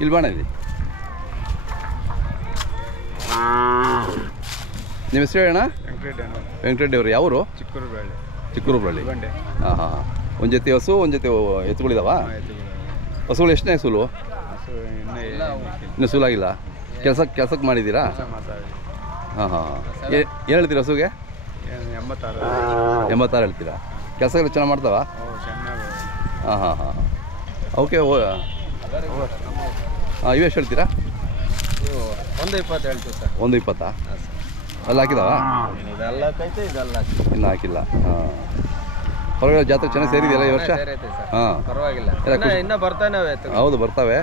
ಇಲ್ಲಿ ಬಾಣ ಇಲ್ಲಿ. ನಿಮ್ಮ ಹೆಸರು ಹೇಳೋಣ? ವೆಂಕಟರೆಡ್ಡಿ ಅವರು. ಯಾವರು? ಚಿಕ್ಕೂರುಬಳ್ಳಿ. ಹಾಂ ಹಾಂ. ಒಂದು ಜೊತೆ ಹಸು, ಒಂದು ಜೊತೆ ಎತ್ತುಗಳಿದಾವ? ಹಸುಗಳು ಎಷ್ಟನೇ ಹಸುಲು? ಇನ್ನೂ ಹಸುಲಾಗಿಲ್ಲ. ಕೆಲ್ಸಕ್ಕೆ ಮಾಡಿದ್ದೀರಾ? ಹಾಂ ಹಾಂ. ಏನು ಹೇಳ್ತೀರಾ ಹಸುಗೆ? 86 ಹೇಳ್ತೀರಾ? ಕೆಲಸಗಳು ಚೆನ್ನಾಗಿ ಮಾಡ್ತಾವ? ಹಾಂ ಹಾಂ ಹಾಂ. ಓಕೆ. ಹಾಂ, ಇವೆಷ್ಟು ಹೇಳ್ತೀರಾ? 120 ಹೇಳ್ತೀವಿ ಸರ್. 120? ಅಲ್ಲಿ ಹಾಕಿದಾವ? ಇನ್ನು ಹಾಕಿಲ್ಲ. ಹಾಂ. ಹೊರಗಡೆ ಜಾತ್ರೆ ಚೆನ್ನಾಗಿ ಸೇರಿದೆಯಲ್ಲ ಈ ವರ್ಷ? ಹಾಂ, ಪರವಾಗಿಲ್ಲ. ಹೌದು, ಬರ್ತಾವೆ.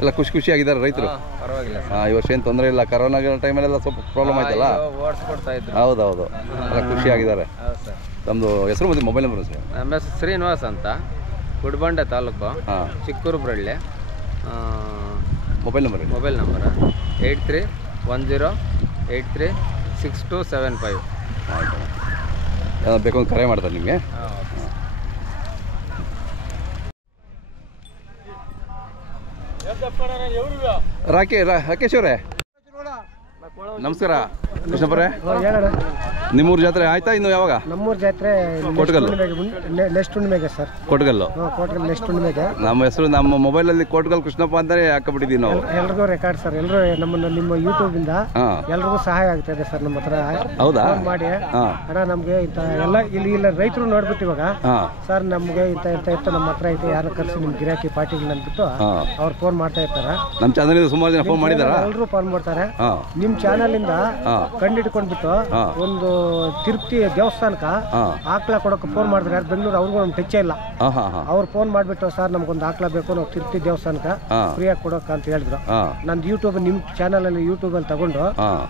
ಎಲ್ಲ ಖುಷಿಯಾಗಿದ್ದಾರೆ ರೈತರು? ಪರವಾಗಿಲ್ಲ. ಹಾಂ, ಈ ವರ್ಷ ಏನು ತೊಂದರೆ ಇಲ್ಲ. ಕರೋನಾ ಟೈಮಲ್ಲೆಲ್ಲ ಸ್ವಲ್ಪ ಪ್ರಾಬ್ಲಮ್ ಆಯ್ತಲ್ಲ? ಹೌದೌದು, ಎಲ್ಲ ಖುಷಿಯಾಗಿದ್ದಾರೆ. ನಮ್ಮದು ಹೆಸರು ಮತ್ತು ಮೊಬೈಲ್ ನಂಬರ್ ಸರ್? ನಮ್ಮ ಹೆಸರು ಶ್ರೀನಿವಾಸ್ ಅಂತ, ಗುಡ್ಬಂಡೆ ತಾಲೂಕು, ಚಿಕ್ಕೂರುಬಳ್ಳಿ. Mobile number 8310836275. ಆಯಿತು. ಯಾವ್ದು ಬೇಕು ಅಂತ ಕರೆ ಮಾಡ್ತಾರೆ ನಿಮಗೆ? ರಾಕೇಶ್ ಅವರೇ ನಮಸ್ಕಾರ. ಕೃಷ್ಣಪ್ಪರೇ, ನಿಮ್ಮೂರು ಜಾತ್ರೆ ಆಯ್ತಾ? ಇನ್ನು ಯಾವಾಗ? ನಮ್ಮೂರು ಜಾತ್ರೆ ನೆಕ್ಸ್ಟ್ ಹುಣ್ಣಿಮೆಗೆ ಸರ್. ಕೋಟ್ಗಲ್ಲು ನೆಕ್ಸ್ಟ್ ಹುಣ್ಣಿಮೆಗೆ. ನಮ್ಮ ಹೆಸರು ನಮ್ಮ ಮೊಬೈಲಲ್ಲಿ ಕೋಟ್ಗಲ್ ಕೃಷ್ಣಪ್ಪ ಅಂತಾನೆ ಹಾಕಬಿಟ್ಟಿದ್ದೀವಿ ನಾವು. ಎಲ್ರಿಗೂ ರೆಕಾರ್ಡ್ ಸರ್. ಎಲ್ಲರೂ ನಿಮ್ಮ ಯೂಟ್ಯೂಬ್ ಇಂದ ಎಲ್ರಿಗೂ ಸಹಾಯ ಆಗ್ತಾ ಇದೆ ಸರ್. ನಮ್ಮ ಹತ್ರ ಹೌದಾ ಮಾಡಿ ಅಣ್ಣ ನಮ್ಗೆ ಇಂಥ ಎಲ್ಲ ಇಲ್ಲಿ ರೈತರು ನೋಡ್ಬಿಟ್ಟು ಇವಾಗ ಸರ್ ನಮ್ಗೆ ಇಂಥ ಇತ್ತು ನಮ್ಮ ಹತ್ರ ಐತೆ, ಯಾರು ಕರ್ಸಿ ನಿಮ್ ಗಿರಾಕಿ ಪಾರ್ಟಿಗಳು ಅಂದ್ಬಿಟ್ಟು ಅವ್ರು ಫೋನ್ ಮಾಡ್ತಾ ಇರ್ತಾರೆ. ನಮ್ಮ ಚಾನಲ್ ಇಂದ ಸುಮಾರು ಜನ ಫೋನ್ ಮಾಡಿದಾರ. ಎಲ್ಲರೂ ಫೋನ್ ಮಾಡ್ತಾರೆ. ನಿಮ್ ಚಾನಲ್ ಇಂದ ಕಂಡಿಡ್ಕೊಂಡ್ಬಿಟ್ಟು ಒಂದು ತಿರುಪತಿ ದೇವಸ್ಥಾನಕ್ಕೆ ಆಕ್ಲ ಕೊಡಕ್ಕೆ ಫೋನ್ ಮಾಡಿದ್ರೆ ಬೆಂಗಳೂರು, ಅವ್ರಿಗೂ ನಮ್ಗೆ ಟಚ್ ಇಲ್ಲ. ಅವ್ರು ಫೋನ್ ಮಾಡ್ಬಿಟ್ಟು ಸರ್ ನಮ್ಗೊಂದು ಆಕ್ಲ ಬೇಕು, ನಾವು ತಿರುಪತಿ ದೇವಸ್ಥಾನಕ್ಕೆ ಫ್ರೀಯಾಗಿ ಕೊಡೋಕ ಅಂತ ಹೇಳಿದ್ರು. ನಂದು ಯೂಟ್ಯೂಬ್ ನಿಮ್ ಚಾನಲ್ ಅಲ್ಲಿ ಯೂಟ್ಯೂಬ್ ಅಲ್ಲಿ ತಗೊಂಡು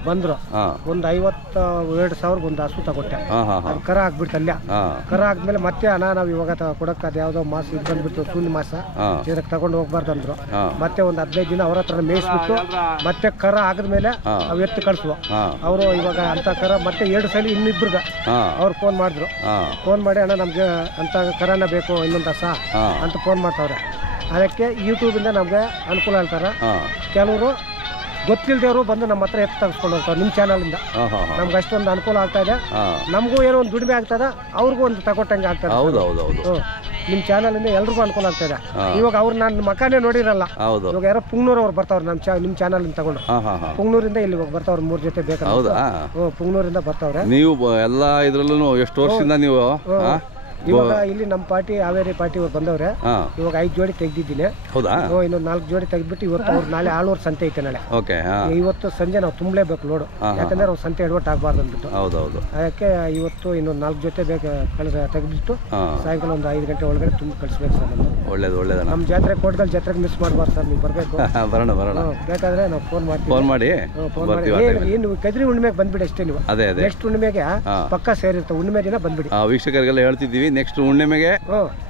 ಬಂದ್ರು. ಒಂದು 52,000 ಒಂದು ಹಸು ತಗೊಟ್ಟೆ. ಅದು ಕರ ಆಗ್ಬಿಟ್ಟು ಅಲ್ಲೇ ಕರ ಆದ್ಮೇಲೆ ಮತ್ತೆ ಅಣ್ಣ ನಾವ್ ಇವಾಗ ಕೊಡಕ್ ಅದ್ ಯಾವ್ದೋ ಮಾಸ ಇದು ಬಂದ್ಬಿಟ್ಟು ಶೂನ್ಯ ಮಾಸ ಇದಕ್ಕೆ ತಗೊಂಡು ಹೋಗ್ಬಾರ್ದು ಅಂದ್ರು. ಮತ್ತೆ ಒಂದು 15 ದಿನ ಅವ್ರ ಹತ್ರ ಮೇಯಿಸ್ಬಿಟ್ಟು ಮತ್ತೆ ಕರ ಆಗದ್ಮೇಲೆ ಅವ್ ಎತ್ತು ಕಳ್ಸುವ. ಅವರು ಇವಾಗ ಅಂತ ಕರ ಮತ್ತೆ 2 ಸಲ ಇನ್ನಿಬ್ರಿಗೆ ಅವ್ರು ಫೋನ್ ಮಾಡಿದ್ರು. ಫೋನ್ ಮಾಡಿ ಅಣ್ಣ ನಮ್ಗೆ ಅಂತ ಕರನ ಬೇಕು ಇನ್ನೊಂದು ಹಸ ಅಂತ ಫೋನ್ ಮಾಡ್ತಾವ್ರೆ. ಅದಕ್ಕೆ ಯೂಟ್ಯೂಬ್ ಇಂದ ನಮ್ಗೆ ಅನುಕೂಲ ಹೇಳ್ತಾರೆ. ಕೆಲವರು ಗೊತ್ತಿಲ್ದೇವರು ಬಂದು ನಮ್ಮ ಹತ್ರ ಎತ್ತು ತೆಗೆಸ್ಕೊಂಡು ಹೋಗ್ತಾರೆ. ನಿಮ್ಮ ಚಾನಲ್ ಇಂದ ನಮ್ಗೆ ಅಷ್ಟೊಂದು ಅನುಕೂಲ ಆಗ್ತಾ ಇದೆ. ನಮಗೂ ಏನೋ ಒಂದು ದುಡಿಮೆ ಆಗ್ತದ, ಅವ್ರಿಗೂ ಒಂದು ತಗೊಟ್ಟಂಗೆ ಆಗ್ತದೆ. ನಿಮ್ಮ ಚಾನಲ್ ಇಂದ ಎಲ್ರಿಗೂ ಅನುಕೂಲ ಆಗ್ತಾ ಇದೆ. ಇವಾಗ ಅವ್ರು ನಾನು ಮಕಾನೇ ನೋಡಿರಲ್ಲ. ಇವಾಗ ಯಾರೋ ಪುಂಗ್ನೂರ್ ಅವ್ರು ಬರ್ತಾವ್ರು ನಿಮ್ಮ ಚಾನಲ್ ಇಂದ ತಗೊಂಡು. ಪುಂಗ್ನೂರಿಂದ ಇಲ್ಲಿ ಬರ್ತಾವ್ರು 3 ಜೊತೆ ಬೇಕಾದ್ರೆ. ಪುಂಗ್ನೂರಿಂದ ಬರ್ತಾವ್ರೆ. ನೀವು ಎಲ್ಲ ಇದ್ರಲ್ಲೂ ಎಷ್ಟು ವರ್ಷದಿಂದ ನೀವು ಇವಾಗ ಇಲ್ಲಿ ನಮ್ಮ ಪಾರ್ಟಿ ಹಾವೇರಿ ಪಾರ್ಟಿ ಇವಾಗ ಬಂದವ್ರೆ. ಇವಾಗ 5 ಜೋಡಿ ತೆಗ್ದಿದ್ದೀನಿ. ಹೌದಾ? ಇನ್ನೊಂದು 4 ಜೋಡಿ ತೆಗ್ದ್ಬಿಟ್ಟು ಇವತ್ತು ಅವ್ರು ನಾಳೆ ಆಳೂರು ಸಂತೆ ಐತೆ ನಾಳೆ. ಇವತ್ತು ಸಂಜೆ ನಾವು ತುಂಬಲೇಬೇಕು ಲೋಡು, ಯಾಕಂದ್ರೆ ಅವ್ರು ಸಂತೆ ಎಡವಟ್ಟು ಆಗ್ಬಾರ್ದು ಅಂದ್ಬಿಟ್ಟು. ಅದಕ್ಕೆ ಇವತ್ತು ಇನ್ನೊಂದು 4 ಜೊತೆ ಬೇಕು ತೆಗೆದ್ಬಿಟ್ಟು ಸಾಯಂಕಾಲ ಒಂದು 5 ಗಂಟೆ ಒಳಗಡೆ ತುಂಬ ಕಳಿಸ್ಬೇಕು ಸರ್. ಒಳ್ಳೇದು. ನಮ್ಮ ಜಾತ್ರೆ ಕೋಟ್ಗಲ್ ಜಾತ್ರೆಗೆ ಮಿಸ್ ಮಾಡಬಾರ್ದು ಸರ್. ನೀವು ಬರಬೇಕು. ಬೇಕಾದ್ರೆ ನಾವು ಫೋನ್ ಮಾಡಿ ಏನು ಕದ್ರಿ ಹುಣ್ಣಿಮೆಗೆ ಬಂದ್ಬಿಡಿ ಅಷ್ಟೇ. ನೀವು ನೆಕ್ಸ್ಟ್ ಹುಣ್ಣಿಮೆಗೆ ಪಕ್ಕ ಸೇರಿರ್ತಾವೆ. ಹುಣ್ಣಿಮೆ ದಿನ ಬಂದ್ಬಿಡಿ. ವೀಕ್ಷಕರಿಗೆಲ್ಲ ಹೇಳ್ತಿದ್ದೀವಿ, ನೆಕ್ಸ್ಟ್ ಹುಣ್ಣಿಮೆಗೆ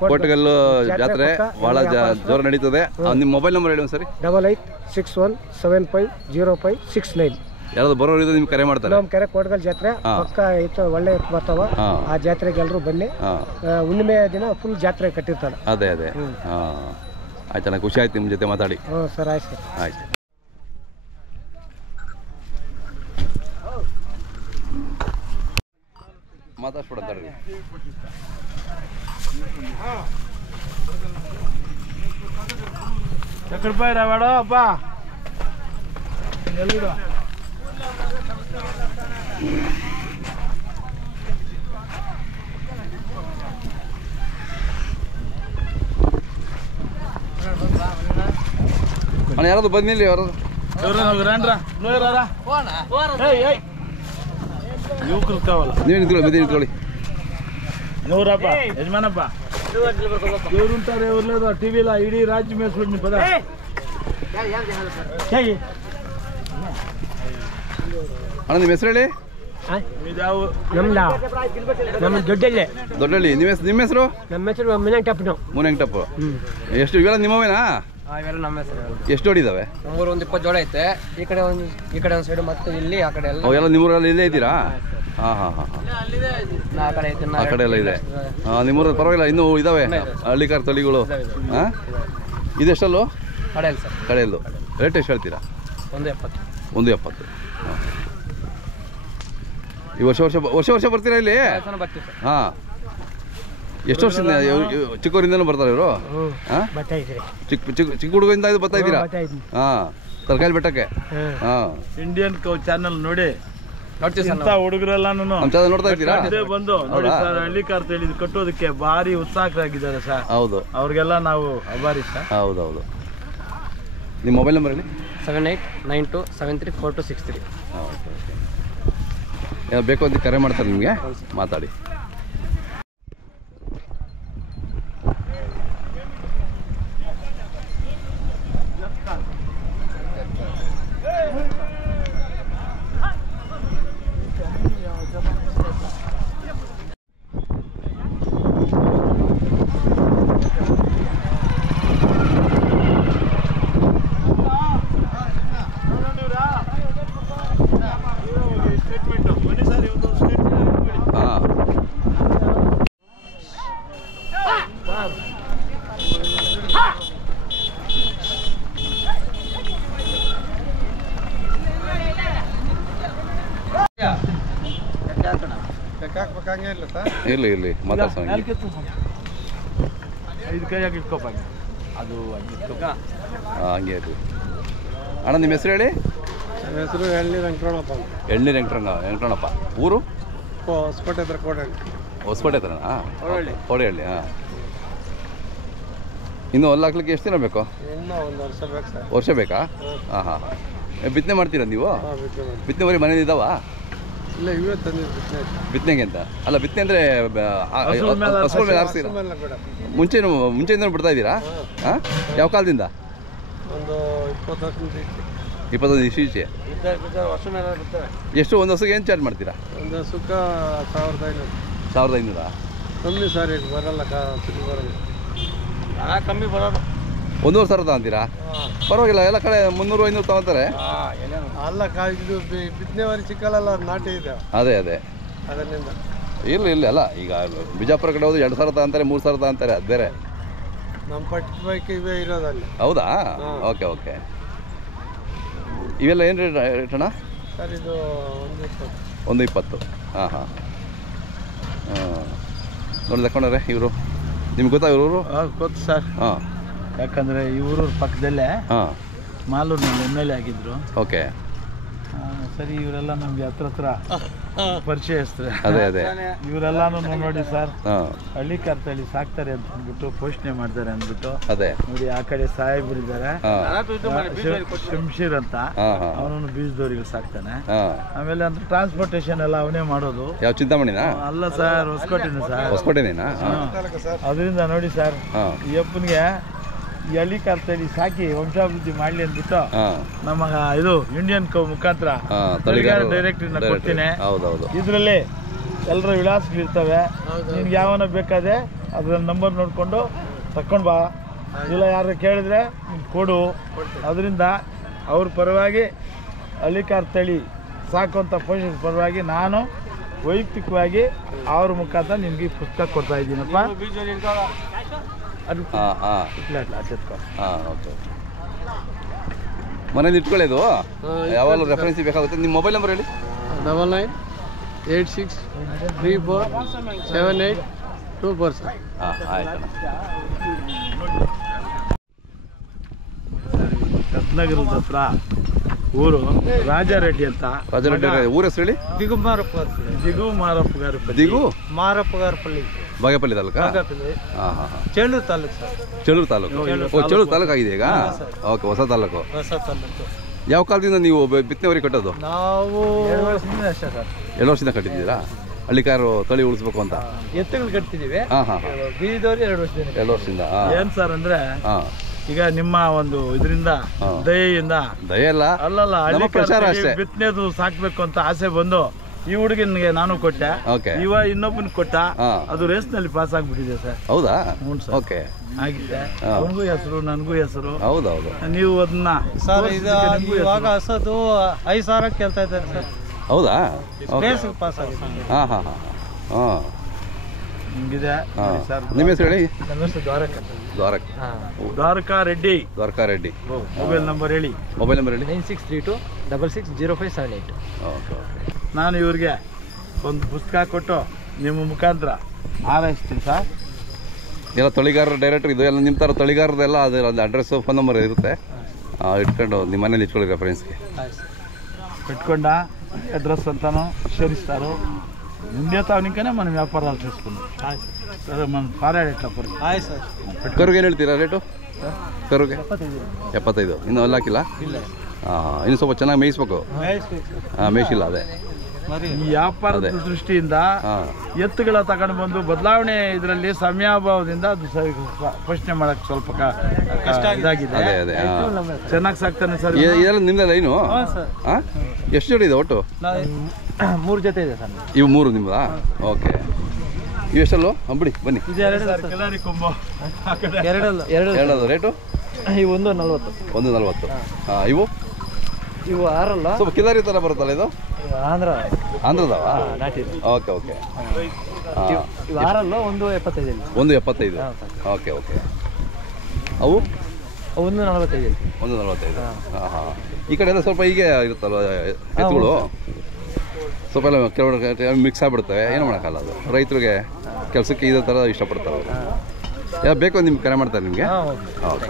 ಕೋಟ್ಗಲ್ಲು ಜಾತ್ರೆ ಬಹಳ ಜೋರ ನಡೀತದೆ. ನಿಮ್ಮ ಮೊಬೈಲ್ ನಂಬರ್ ಹೇಳಿ ಒಂದ್ಸರಿ. 8861750569. ಯಾರಾದ್ರು ಬರೋರು ಇದ್ರೆ ನಿಮ್ಗೆ ಕರೆ ಮಾಡ್ತಾರೆ. ನಮ್ಮ ಕೆರೆ ಕೋಟ್ಗಲ್ ಜಾತ್ರೆ ಪಕ್ಕ ಇತ್ತು, ಒಳ್ಳೆ ಎತ್ತು ಬರ್ತಾವ. ಆ ಜಾತ್ರೆಗೆ ಎಲ್ಲರೂ ಬನ್ನಿ. ಹುಣ್ಣಿಮೆ ದಿನ ಫುಲ್ ಜಾತ್ರೆ ಕಟ್ಟಿರ್ತಾರೆ. ಅದೇ ಆಯ್ತಣ್ಣ, ಖುಷಿ ಆಯ್ತು ನಿಮ್ಮ ಜೊತೆ ಮಾತಾಡಿ. ಸರ್ ಆಯ್ತು ಸರ್. ಆಯ್ತು. ಮಾತಾಡ್ಸ್ಬಿಡಂತಾಡ್ರಿ. ರೂಪಾಯಿ ರಾವಾಡ ಅಪ್ಪ ಅಣ್ಣ ಯಾರಾದ್ರು ಬಂದಿಲ್ಲ? ಯಾರು ನೀವು ನಿಂತ್ಕೊಳ್ಳಿ. ನೂರಪ್ಪ ಯಜಮಾನಪ್ಪ ಇವ್ರು ಉಂಟಾರೆ ಇವ್ರಲ್ಲ ಟಿವಿಲ ಇಡೀ ರಾಜ್ಯ ಮೇಸ್ಬಿಟ್ಟು ನೀವು ಪದ. ಅಣ್ಣ ನಿಮ್ಮ ಹೆಸರು ಹೇಳಿ. ನಮ್ಮ ದೊಡ್ಡಳ್ಳಿ. ನಿಮ್ಮ ಹೆಸರು? ನಮ್ಮ ಹೆಸರು ಮುನೆಂಟಪ್ಪ. ಎಷ್ಟು ಇವೆಲ್ಲ ನಿಮ್ಮವೇನಾ? ನಮ್ಮ ಹೆಸರು. ಎಷ್ಟು ಹೊಡಿದಾವೆ? ನಮ್ಮೂರು ಒಂದು 20 ಜೋಳ ಐತೆ. ಈ ಕಡೆ ಒಂದು ಸೈಡ್ ಮತ್ತೆ ಇಲ್ಲಿ ಆ ಕಡೆ ಎಲ್ಲ ನಿಮ್ಮೂರಲ್ಲಿ ಇಲ್ಲೇ ಇದ್ದೀರಾ? ಆ ಕಡೆ ಎಲ್ಲ ಇದೆ. ನಿಮ್ಮೂರಲ್ಲಿ ಪರವಾಗಿಲ್ಲ, ಇನ್ನೂ ಇದಾವೆ ಹಳ್ಳಿಕಾರ ತಳಿಗಳು. ಇದೆಷ್ಟಲ್ಲೂ? ಕಡೆಯಲ್ಲಿ ಸರ್. ಕಡೆಯಲ್ಲು ರೇಟ್ ಎಷ್ಟು ಹೇಳ್ತೀರಾ? 170. 170. ಹಾಂ. ಈ ವರ್ಷ ಬರ್ತೀರಾ ಇಲ್ಲಿ? ಬರ್ತೀವಿ ಸರ್. ಹಾಂ. ಎಷ್ಟು ವರ್ಷದಿಂದ ಚಿಕ್ಕವರಿಂದನೂ ಬರ್ತಾರೆ ಇವರು? ಹಾಂ, ಚಿಕ್ಕ ಹುಡುಗರಿಂದ ಇದು ಬರ್ತಾ ಇದ್ದೀರಾ? ಹಾಂ, ತರಕಾರಿ ಬೆಟ್ಟಕ್ಕೆ. ಹಾಂ, ಇಂಡಿಯನ್ ಕೌ ಚಾನಲ್ ನೋಡಿ ನೋಡ್ತೀವಿ ಸರ್. ಹುಡುಗರೆಲ್ಲ ನಮ್ಮ ಚಾನಲ್ ನೋಡ್ತಾ ಇದ್ದೀರಾ? ಬಂದು ನೋಡಿ ಸರ್, ಹಳ್ಳಿ ಕಾರ್ ತಳಿ ಕಟ್ಟೋದಕ್ಕೆ ಭಾರಿ ಉತ್ಸಾಹರಾಗಿದ್ದಾರೆ ಸರ್. ಹೌದು, ಅವ್ರಿಗೆಲ್ಲ ನಾವು ಆಭಾರಿ ಸರ್. ಹೌದೌದು. ನಿಮ್ಮ ಮೊಬೈಲ್ ನಂಬರ್ ಹೇಳಿ. 7892734263. ಹಾಂ, ಓಕೆ ಓಕೆ. ಏನೋ ಬೇಕು ಅಂತ ಕರೆ ಮಾಡ್ತಾರೆ ನಿಮಗೆ, ಮಾತಾಡಿ. ಇರಲಿ ಮಾತಾಡ್ಸೋಣ. ಅದು ಹಂಗೆ ಇರಲಿ. ಅಣ್ಣ ನಿಮ್ಮ ಹೆಸರು ಹೇಳಿ. ನನ್ನ ಹೆಸರು ಎಳ್ನೀರು ವೆಂಕಟರಮಣಪ್ಪ. ಎಳ್ನೀರು ವೆಂಕಟರಮಣಪ್ಪ. ಊರು? ಹೊಸಪೇಟೆ ಹತ್ರ ಕೋಡಹಳ್ಳಿ. ಹೊಸಪೇಟೆ ಹತ್ರನಾ? ಕೋಡಹಳ್ಳಿ. ಹಾಂ. ಇನ್ನು ಹೊಲ ಹಾಕ್ಲಿಕ್ಕೆ ಎಷ್ಟು ದಿನ ಬೇಕು? ಇನ್ನೂ 1 ವರ್ಷ ಬೇಕು ಸರ್. ವರ್ಷ ಬೇಕಾ? ಹಾಂ ಹಾಂ ಹಾಂ. ಬಿತ್ತನೆ ಮಾಡ್ತೀರಾ ನೀವು? ಬಿತ್ತನೆ ಬರೀ ಮನೇಲಿ ಇದ್ದಾವ? ಇಲ್ಲ, ಇವೇ ತಂದಿದ್ದು ಬಿತ್ತನೆ. ಬಿತ್ತನೆಗೆ ಅಂತ ಅಲ್ಲ, ಬಿತ್ತನೆ ಅಂದರೆ ಹಸುಗಳ ಮೇಲೆ ಹಾರಿಸ್ತೀರಾ? ಮುಂಚೆಯಿಂದ ಬಿಡ್ತಾ ಇದ್ದೀರಾ? ಹಾಂ, ಯಾವ ಕಾಲದಿಂದ? ಒಂದು 20 ವರ್ಷದಿಂದ. 25 ಇತ್ತೀಚೆ. ವರ್ಷ ಮೇಲೆ ಬಿಡ್ತಾರೆ. ಎಷ್ಟು ಒಂದು ಹಸುಗೆ ಏನು ಚಾರ್ಜ್ ಮಾಡ್ತೀರಾ? ಒಂದು ಸುಖ 1500. 1500? ಕಮ್ಮಿ ಸರ್, ಈಗ ಬರಲ್ಲ, ಬರಲ್ಲ. ಕಮ್ಮಿ ಬರೋದು. 1,500 ತಗೊಂತೀರಾ? ಪರವಾಗಿಲ್ಲ, ಎಲ್ಲ ಕಡೆ 300-500 ತಗೊತಾರೆ. ಅಲ್ಲ, ಇದು ಬಿತ್ತನೆವರೆ ಸಿಕ್ಕಲ್ಲ, ನಾಟಿ ಇದೆ. ಅದೇ ಅದರಿಂದ ಇಲ್ಲ ಅಲ್ಲ, ಈಗ ಬಿಜಾಪುರ ಕಡೆ ಹೋದ್ರೆ 2,000 ತಗೊಂತಾರೆ, 3,000 ತಗೊಂತಾರೆ, ಅದು ಬೇರೆ. ನಮ್ಮ ಪಟ್ಟಿ ಬೈಕ್ ಇವೇ ಇರೋದಲ್ಲಿ. ಹೌದಾ? ಓಕೆ. ಇವೆಲ್ಲ ಏನು ರೇಟ್ ಅಣ್ಣ? ಸರ್ ಇದು 120. 120. ಹಾಂ. ನೋಡಿ ತಗೊಂಡ್ರೆ ಇವರು ನಿಮ್ಗೆ ಗೊತ್ತಾ ಇವರು? ಗೊತ್ತು ಸರ್. ಹಾಂ, ಯಾಕಂದರೆ ಇವರು ಪಕ್ಕದಲ್ಲೇ ಹಾಂ, ಮಾಲೂರಿನಲ್ಲಿ MLA ಆಗಿದ್ರು. ಓಕೆ. ಸರಿ, ಇವರೆಲ್ಲ ನಮ್ಗೆ ಹತ್ರ ಪರಿಚಯಸ್ತಾರೆ. ಅದೇ ಇವರೆಲ್ಲಾನು ನೋಡಿ ಸರ್, ಹಾಂ, ಹಳ್ಳಿ ಕರ್ತಳಿ ಸಾಕ್ತಾರೆ ಅಂತ ಅಂದ್ಬಿಟ್ಟು ಪೋಷಣೆ ಮಾಡ್ತಾರೆ ಅಂದ್ಬಿಟ್ಟು. ಅದೇ ನೋಡಿ, ಆ ಕಡೆ ಸಾಹೇಬ್ರು ಇದ್ದಾರೆ, ಶಂಶೀರ್ ಅಂತ, ಅವನನ್ನು ಬೀಜದವ್ರಿಗೆ ಸಾಕ್ತಾನೆ. ಆಮೇಲೆ ಅಂದ್ರೆ ಟ್ರಾನ್ಸ್ಪೋರ್ಟೇಷನ್ ಎಲ್ಲ ಅವನೇ ಮಾಡೋದು. ಯಾವ ಚಿಂತಾಮಣಿನಾ? ಅಲ್ಲ ಸರ್, ಹೊಸಕೋಟೆನೇ ಸರ್. ಹೊಸಕೋಟೆನೇನಾ? ಅದರಿಂದ ನೋಡಿ ಸರ್, ಈ ಅಪ್ಪನಿಗೆ ಈ ಹಳ್ಳಿ ಕರ್ತಳಿ ಸಾಕಿ ವಂಶಾಭಿವೃದ್ಧಿ ಮಾಡ್ಲಿ ಅಂದ್ಬಿಟ್ಟು ನಮ್ಮ ಇದು ಇಂಡಿಯನ್ ಕೌ ಮುಖಾಂತರ ಡೈರೆಕ್ಟ್ರಿನ ಕೊಡ್ತೀನಿ. ಇದರಲ್ಲಿ ಎಲ್ಲರ ವಿಳಾಸಗಳಿರ್ತವೆ. ನಿನ್ಗೆ ಯಾವನ ಬೇಕಾದ್ರೆ ಅದ್ರಲ್ಲಿ ನಂಬರ್ ನೋಡಿಕೊಂಡು ತಕೊಂಡು ಬಾ. ಇಲ್ಲ ಯಾರು ಕೇಳಿದ್ರೆ ಕೊಡು. ಅದರಿಂದ ಅವ್ರ ಪರವಾಗಿ ಹಳ್ಳಿ ಕರ್ತಳಿ ಸಾಕುವಂಥ ಪೋಷಕರ ಪರವಾಗಿ ನಾನು ವೈಯಕ್ತಿಕವಾಗಿ ಅವ್ರ ಮುಖಾಂತರ ನಿನ್ಗೆ ಪುಸ್ತಕ ಕೊಡ್ತಾ ಇದ್ದೀನಪ್ಪ. ಮನೇಲಿ ಇಟ್ಕೊಳ್ಳೋದು ಯಾವಾಗಲೂ ರೆಫರೆನ್ಸ್ ಬೇಕಾಗುತ್ತೆ. ನಿಮ್ಮ ಮೊಬೈಲ್ ನಂಬರ್ ಹೇಳಿ. 9986347824. ಹಾಂ, ಆಯ್ತು. ರತ್ನಗಿರದ ಹತ್ರ ಊರು ರಾಜಾರೆಡ್ಡಿ ಅಂತ. ರಾಜಾರೆಡ್ಡಿ ಊರ ಹೆಸರು ಹೇಳಿ. ದಿಗು ಮಾರಪ್ಪಗಾರಪಲ್ಲಿ, ಬಾಗೇಪಲ್ಲಿ ತಾಲೂಕಾ? ಚೇಳೂರು ತಾಲೂಕು ಸರ್. ಚೇಳೂರು ತಾಲೂಕು ಆಗಿದೆ ಈಗ. ಓಕೆ, ಹೊಸ ತಾಲೂಕು. ಯಾವ ಕಾಲದಿಂದ ನೀವು ಬಿತ್ತನೆವರೆಗೆ ಕಟ್ಟೋದು? ನಾವು 2 ವರ್ಷದಿಂದ ಅಷ್ಟೇ ಸರ್. 2 ವರ್ಷದಿಂದ ಕಟ್ಟಿದ್ದೀರಾ? ಹಳ್ಳಿಕಾರು ತಳಿ ಉಳಿಸ್ಬೇಕು ಅಂತ ಎತ್ತುಗಳು ಕಟ್ತಿದ್ದೀವಿ. ಬೀದವ್ರು 2 ವರ್ಷದಿಂದ. 2 ವರ್ಷದಿಂದ. ಏನ್ ಸರ್ ಅಂದ್ರೆ, ಈಗ ನಿಮ್ಮ ಒಂದು ಇದರಿಂದ ದಯೆಯಿಂದ ದಯೆಲ್ಲ ಅಲ್ಲಲ್ಲ, ಬಿತ್ತನೆದು ಸಾಕ್ಬೇಕು ಅಂತ ಆಸೆ ಬಂದು ಈ ಹುಡುಗನಿಗೆ ನಾನು ಕೊಟ್ಟೆ. ಇವ ಇನ್ನೊಬ್ಬನ ಕೊಟ್ಟ. ಅದು ರೇಸ್ ನಲ್ಲಿ ಪಾಸ್ ಆಗ್ಬಿಟ್ಟಿದೆ ಸರ್. ಹೌದಾ? ಹ್ಞೂ ಸರ್. ಓಕೆ, ಆಗಿದೆ. ಅವನಿಗೂ ಹೆಸರು, ನನಗೂ ಹೆಸರು. ಹೌದೌದು. ನೀವು ಅದನ್ನ ಸರ್, ಇವಾಗ ಹಸದು 5,000 ಕೇಳ್ತಾ ಇದ್ದಾರೆ ಸರ್. ಹೌದಾ? ರೇಸ್ ಪಾಸ್ ಆಗಿದೆ. ಹಾಂ. ಹಿಂಗಿದೆ ಸರ್. ನಿಮ್ಮ ಹೆಸರು ಹೇಳಿ. ನಮ್ಮ ಹೆಸರು ದ್ವಾರಕ. ದ್ವಾರಕಾ ರೆಡ್ಡಿ. ಮೊಬೈಲ್ ನಂಬರ್ ಹೇಳಿ. 9632660578. ಓಕೆ. ನಾನು ಇವ್ರಿಗೆ ಒಂದು ಪುಸ್ತಕ ಕೊಟ್ಟು ನಿಮ್ಮ ಮುಖಾಂತರ ಹಾರೈಸ್ತೀನಿ ಸರ್. ಎಲ್ಲ ತಳಿಗಾರರ ಡೈರೆಕ್ಟರ್ ಇದು ಎಲ್ಲ ನಿಮ್ಮ ಥರ ತಳಿಗಾರದೆಲ್ಲ ಅದು ಅಡ್ರೆಸ್ ಫೋನ್ ನಂಬರ್ ಇರುತ್ತೆ, ಇಟ್ಕೊಂಡು ನಿಮ್ಮ ಮನೇಲಿ ಇಟ್ಕೊಳ್ಳಿ ರೆಫರೆನ್ಸ್ಗೆ. పెట్టుకుండా అడ్రస్ అంతాను షేరిస్తారు. ఉండేతావనికనే మనం వ్యాపారాలు చేసుకున్నాం. సరే మనం పారాడేటప్పుడు ಕರುಗೆ ಏನು ಹೇಳ್ತೀರಾ ರೇಟು? ಕರುಗೆ 75. ಇನ್ನೂ ಅಲ್ಲಿ ಹಾಕಿಲ್ಲ? ಇನ್ನು ಸ್ವಲ್ಪ ಚೆನ್ನಾಗಿ ಮೇಯಿಸ್ಬೇಕು. ಮೇಯಿಸಿಲ್ಲ ಅದೇ ಈ ವ್ಯಾಪಾರದ ದೃಷ್ಟಿಯಿಂದ ಎತ್ತುಗಳ ತಗೊಂಡು ಬಂದು ಬದಲಾವಣೆ ಇದರಲ್ಲಿ ಸಮಯಾಭಾವದಿಂದ ಅದು ಪ್ರಶ್ನೆ ಮಾಡಕ್ ಸ್ವಲ್ಪ ಇದಾಗಿದೆ. ಚೆನ್ನಾಗಿ ಸಾಕ್ತಾನೆ ಸರ್. ಇದೆಲ್ಲ ನಿಮ್ದಲ್ಲ ಏನು? ಎಷ್ಟು ಜೋಡಿ ಇದೆ ಒಟ್ಟು? 3 ಜೊತೆ ಇದೆ ಸರ್. ಇವು 3 ನಿಮ್ಮದಾ? ಓಕೆ. ಇವೆಷ್ಟಲ್ಲೋ ಬಿಡಿ ಬನ್ನಿ. ಎರಡದು ರೇಟು? ಇವು 140. 140. ಇವು 6 ಅಲ್ಲ, ಸ್ವಲ್ಪ ಕಿಲಾರಿ ಥರ ಬರುತ್ತಲ್ಲ ಇದು? ಆಂಧ್ರದವ? ಓಕೆ. ಇವು 6 ಅಲ್ಲ, 175. 175. ಓಕೆ. ಅವು 145. 145. ಈ ಕಡೆ ಎಲ್ಲ ಸ್ವಲ್ಪ ಹೀಗೆ ಇರುತ್ತಲ್ವ ಎತ್ತುಗಳು, ಸ್ವಲ್ಪ ಎಲ್ಲ ಕೆಲವು ಮಿಕ್ಸ್ ಆಗಿಬಿಡ್ತವೆ. ಏನು ಮಾಡೋಕ್ಕಲ್ಲ, ಅದು ರೈತರಿಗೆ ಕೆಲಸಕ್ಕೆ ಇದೇ ಥರ ಇಷ್ಟಪಡ್ತಾರೆ ಅವರು. ಯಾವ ಬೇಕು ನಿಮ್ಗೆ ಕರೆ ಮಾಡ್ತಾರೆ ನಿಮಗೆ? ಓಕೆ.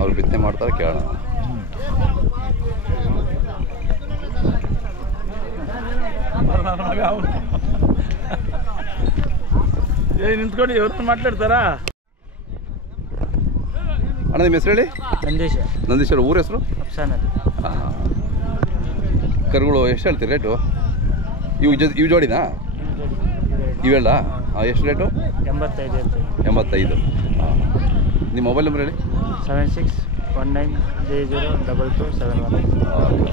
ಅವ್ರು ಬಿತ್ತನೆ ಮಾಡ್ತಾರೆ, ಕೇಳೋಣ. ನಿಂತ್ಕೊಂಡು ಇವ್ರನ್ನ ಮಾತಾಡ್ತಾರಾ? ಅಣ್ಣ ನಿಮ್ಮ ಹೆಸರು ಹೇಳಿ. ನಂದೀಶ್ವರ. ಊರ ಹೆಸರು? ಕರುಗಳು ಎಷ್ಟು ಹೇಳ್ತೀರಿ ರೇಟು? ಇವು ಜೋಡಿನಾ? ಇವೆಲ್ಲ ಎಷ್ಟು ರೇಟು? 85. ನಿಮ್ಮ ಮೊಬೈಲ್ ನಂಬರ್ ಹೇಳಿ. 7619002271. ಓಕೆ.